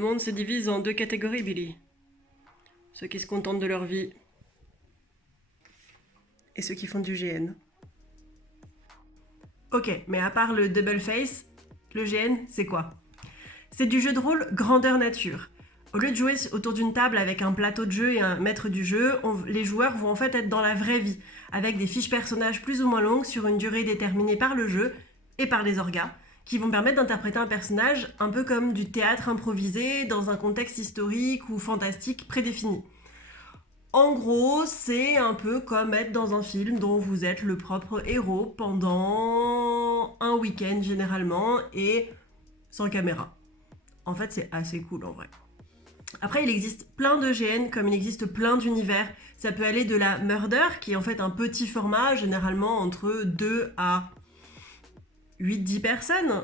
Le monde se divise en deux catégories, Billy. Ceux qui se contentent de leur vie et ceux qui font du GN. Ok, mais à part le double face, le GN, c'est quoi? C'est du jeu de rôle grandeur nature. Au lieu de jouer autour d'une table avec un plateau de jeu et un maître du jeu, les joueurs vont en fait être dans la vraie vie, avec des fiches personnages plus ou moins longues sur une durée déterminée par le jeu et par les orgas, qui vont permettre d'interpréter un personnage un peu comme du théâtre improvisé dans un contexte historique ou fantastique prédéfini. En gros, c'est un peu comme être dans un film dont vous êtes le propre héros pendant un week-end généralement et sans caméra. En fait, c'est assez cool en vrai. Après, il existe plein de GN comme il existe plein d'univers. Ça peut aller de la Murder, qui est en fait un petit format, généralement entre 2 à 8-10 personnes.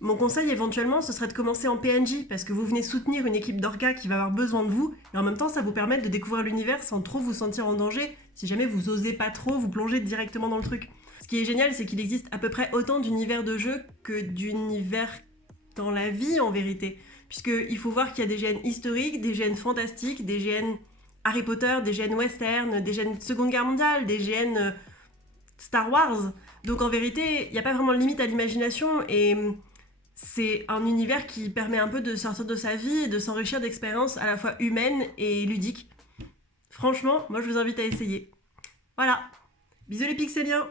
Mon conseil éventuellement, ce serait de commencer en PNJ, parce que vous venez soutenir une équipe d'orgas qui va avoir besoin de vous, et en même temps, ça vous permet de découvrir l'univers sans trop vous sentir en danger, si jamais vous osez pas trop vous plonger directement dans le truc. Ce qui est génial, c'est qu'il existe à peu près autant d'univers de jeu que d'univers dans la vie en vérité. Puisqu'il faut voir qu'il y a des GN historiques, des GN fantastiques, des GN Harry Potter, des GN western, des GN Seconde Guerre mondiale, des GN Star Wars. Donc en vérité, il n'y a pas vraiment de limite à l'imagination et c'est un univers qui permet un peu de sortir de sa vie et de s'enrichir d'expériences à la fois humaines et ludiques. Franchement, moi je vous invite à essayer. Voilà. Bisous les pixeliens!